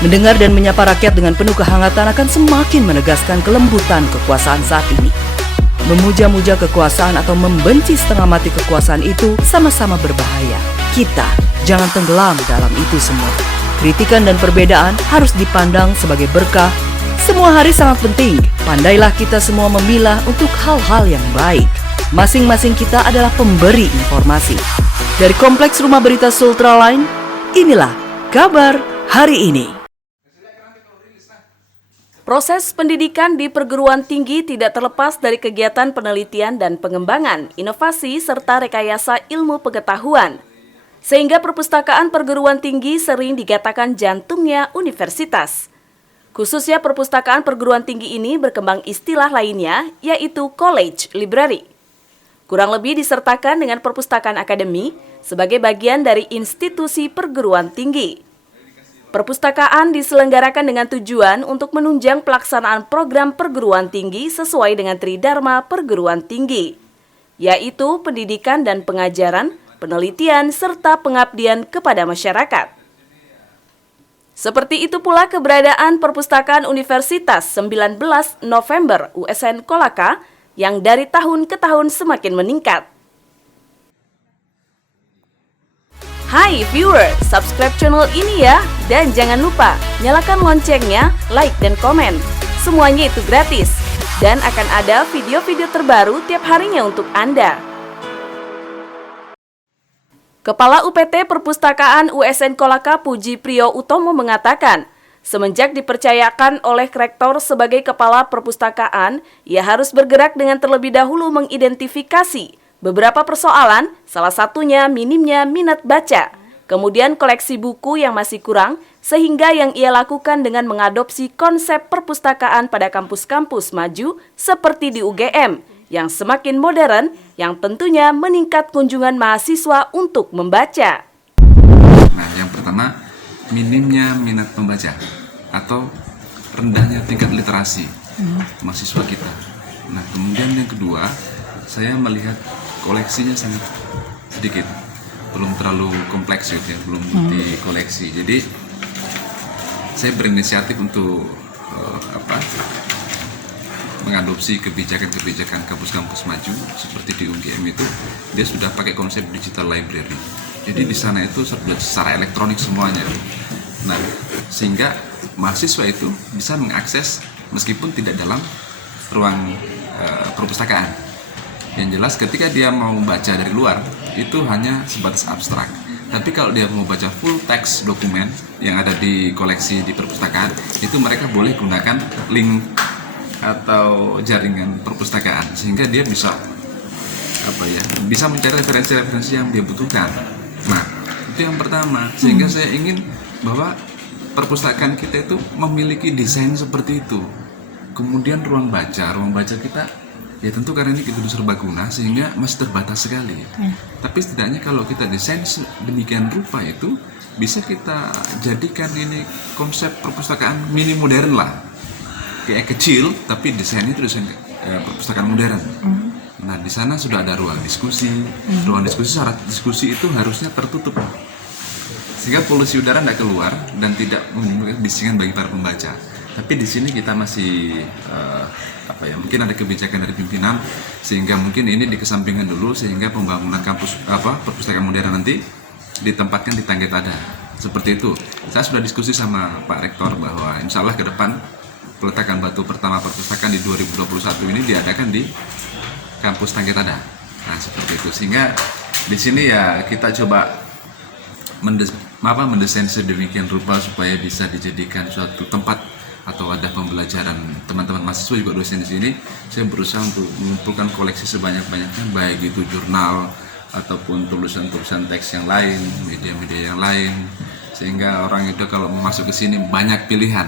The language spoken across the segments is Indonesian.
Mendengar dan menyapa rakyat dengan penuh kehangatan akan semakin menegaskan kelembutan kekuasaan saat ini. Memuja-muja kekuasaan atau membenci setengah mati kekuasaan itu sama-sama berbahaya. Kita jangan tenggelam dalam itu semua. Kritikan dan perbedaan harus dipandang sebagai berkah. Semua hari sangat penting. Pandailah kita semua memilah untuk hal-hal yang baik. Masing-masing kita adalah pemberi informasi. Dari Kompleks Rumah Berita Sultra Line, inilah kabar hari ini. Proses pendidikan di perguruan tinggi tidak terlepas dari kegiatan penelitian dan pengembangan, inovasi, serta rekayasa ilmu pengetahuan. Sehingga perpustakaan perguruan tinggi sering dikatakan jantungnya universitas. Khususnya perpustakaan perguruan tinggi ini berkembang istilah lainnya, yaitu college library. Kurang lebih disertakan dengan perpustakaan akademi sebagai bagian dari institusi perguruan tinggi. Perpustakaan diselenggarakan dengan tujuan untuk menunjang pelaksanaan program perguruan tinggi sesuai dengan Tridharma perguruan tinggi, yaitu pendidikan dan pengajaran, penelitian, serta pengabdian kepada masyarakat. Seperti itu pula keberadaan Perpustakaan Universitas 19 November USN Kolaka yang dari tahun ke tahun semakin meningkat. Hai viewer, subscribe channel ini ya. Dan jangan lupa, nyalakan loncengnya, like dan komen. Semuanya itu gratis. Dan akan ada video-video terbaru tiap harinya untuk Anda. Kepala UPT Perpustakaan USN Kolaka Puji Priyo Utomo mengatakan, semenjak dipercayakan oleh rektor sebagai kepala perpustakaan, ia harus bergerak dengan terlebih dahulu mengidentifikasi beberapa persoalan, salah satunya minimnya minat baca, kemudian koleksi buku yang masih kurang, sehingga yang ia lakukan dengan mengadopsi konsep perpustakaan pada kampus-kampus maju seperti di UGM, yang semakin modern, yang tentunya meningkat kunjungan mahasiswa untuk membaca. Nah, yang pertama, minimnya minat membaca atau rendahnya tingkat literasi mahasiswa kita. Nah, kemudian yang kedua, saya melihat koleksinya sangat sedikit, belum terlalu kompleks gitu ya, belum di koleksi. Jadi saya berinisiatif untuk mengadopsi kebijakan-kebijakan kampus-kampus maju seperti di UGM itu, dia sudah pakai konsep digital library. Jadi di sana itu secara elektronik semuanya. Nah, sehingga mahasiswa itu bisa mengakses meskipun tidak dalam ruang perpustakaan. Yang jelas ketika dia mau baca dari luar, itu hanya sebatas abstrak. Tapi kalau dia mau baca full text dokumen yang ada di koleksi di perpustakaan, itu mereka boleh gunakan link atau jaringan perpustakaan, sehingga dia bisa bisa mencari referensi-referensi yang dia butuhkan. Nah, itu yang pertama. Sehingga saya ingin bahwa perpustakaan kita itu memiliki desain seperti itu. Kemudian ruang baca kita ya tentu karena ini gedung serbaguna sehingga masih terbatas sekali. Tapi setidaknya kalau kita desain demikian rupa itu bisa kita jadikan ini konsep perpustakaan mini modern lah. Kayak kecil tapi desainnya itu desain perpustakaan modern. Nah, di sana sudah ada ruang diskusi. Ruang diskusi, syarat diskusi itu harusnya tertutup sehingga polusi udara tidak keluar dan tidak menimbulkan bisingan bagi para pembaca. Tapi di sini kita masih mungkin ada kebijakan dari pimpinan sehingga mungkin ini dikesampingkan dulu sehingga pembangunan kampus perpustakaan modern nanti ditempatkan di Tangga Tada. Seperti itu. Saya sudah diskusi sama Pak Rektor bahwa insya Allah ke depan peletakan batu pertama perpustakaan di 2021 ini diadakan di kampus Tangga Tada. Nah, seperti itu. Sehingga di sini ya kita coba mendesain sedemikian rupa supaya bisa dijadikan suatu tempat atau ada pembelajaran teman-teman mahasiswa juga dosen di sini. Saya berusaha untuk mengumpulkan koleksi sebanyak-banyaknya, baik itu jurnal ataupun tulisan-tulisan teks yang lain, media-media yang lain, sehingga orang itu kalau mau masuk ke sini banyak pilihan,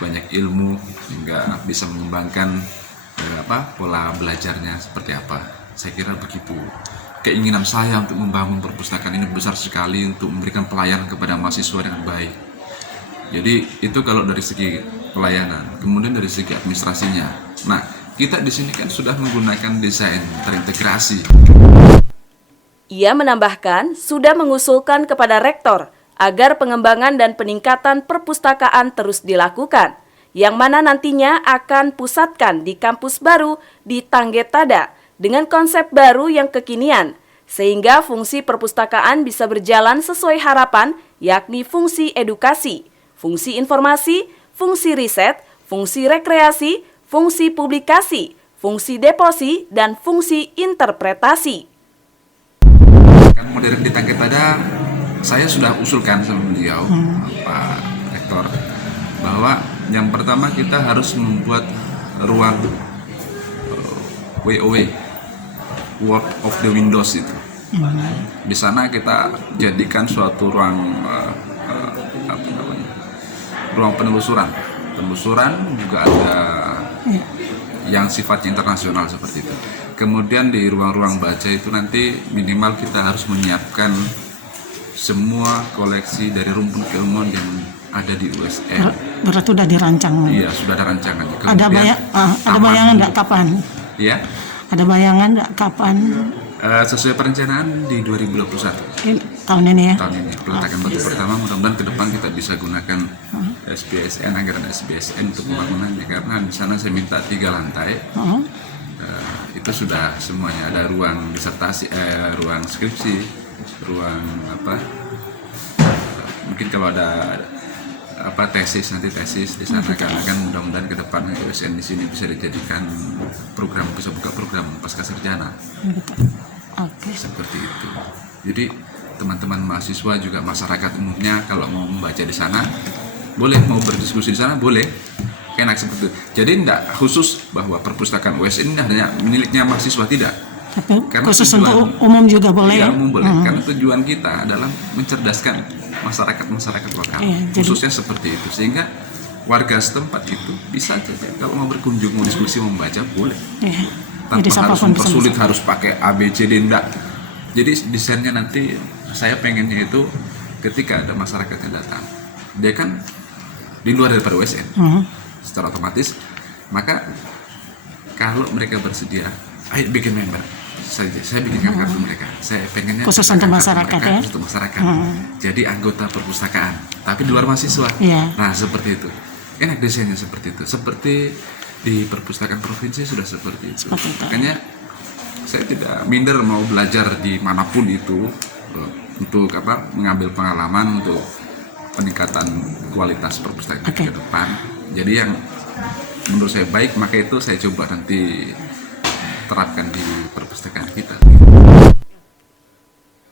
banyak ilmu, hingga bisa mengembangkan pola belajarnya seperti apa. Saya kira begitu. Keinginan saya untuk membangun perpustakaan ini besar sekali untuk memberikan pelayanan kepada mahasiswa dengan baik. Jadi itu kalau dari segi pelayanan, kemudian dari segi administrasinya. Nah, kita di sini kan sudah menggunakan desain terintegrasi. Ia menambahkan sudah mengusulkan kepada rektor agar pengembangan dan peningkatan perpustakaan terus dilakukan, yang mana nantinya akan pusatkan di kampus baru di Tanggetada dengan konsep baru yang kekinian, sehingga fungsi perpustakaan bisa berjalan sesuai harapan, yakni fungsi edukasi, fungsi informasi, fungsi riset, fungsi rekreasi, fungsi publikasi, fungsi deposi, dan fungsi interpretasi. Modern di Tanggetada, saya sudah usulkan sama beliau, Pak Rektor, bahwa yang pertama kita harus membuat ruang WOW, World of the Windows itu. Di sana kita jadikan suatu ruang ruang penelusuran juga ada yang sifatnya internasional seperti itu. Kemudian di ruang-ruang baca itu nanti minimal kita harus menyiapkan semua koleksi dari rumpun keilmuan yang ada di USN. Berarti sudah dirancang. Iya, sudah ada rancangannya. Ada bayangan nggak kapan? Ya. Ada bayangan nggak kapan? Sesuai perencanaan di 2021. Tahun ini ya? Tahun ini peletakan batu pertama, mudah-mudahan ke depan kita bisa gunakan SBSN, anggaran SBSN untuk pembangunannya, karena di sana saya minta 3 lantai. Itu sudah semuanya, ada ruang disertasi, ruang skripsi, ruang mungkin kalau ada tesis nanti tesis di sana, karena kan mudah-mudahan ke depan USN di sini bisa dijadikan program, bisa buka program pasca sarjana. Oke. Seperti itu. Jadi teman-teman mahasiswa juga masyarakat umumnya kalau mau membaca di sana boleh, mau berdiskusi di sana boleh, enak seperti itu. Jadi tidak khusus bahwa perpustakaan USN ini hanya miliknya mahasiswa, tidak. Tapi Karena khusus tujuan, untuk umum juga boleh ya? ya? Umum boleh. Karena tujuan kita adalah mencerdaskan masyarakat lokal, khususnya seperti itu, sehingga warga setempat itu bisa saja kalau mau berkunjung, mau diskusi, mau membaca boleh. Tanpa harus mempersulit, harus pakai ABCD, enggak. Jadi desainnya nanti saya pengennya itu ketika ada masyarakat yang datang, dia kan di luar daripada USN, secara otomatis, maka kalau mereka bersedia, ayo bikin member saja, saya bikinkan kartu mereka, saya pengennya khusus untuk masyarakat ya? Khusus untuk masyarakat, jadi anggota perpustakaan, tapi di luar mahasiswa. Nah seperti itu, enak desainnya seperti itu, seperti di perpustakaan provinsi sudah seperti itu. Makanya saya tidak minder mau belajar di manapun itu untuk mengambil pengalaman untuk peningkatan kualitas perpustakaan ke depan. Jadi yang menurut saya baik, maka itu saya coba nanti terapkan di perpustakaan kita.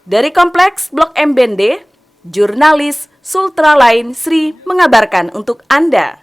Dari Kompleks Blok M Bende, jurnalis Sultra Lain Sri mengabarkan untuk Anda.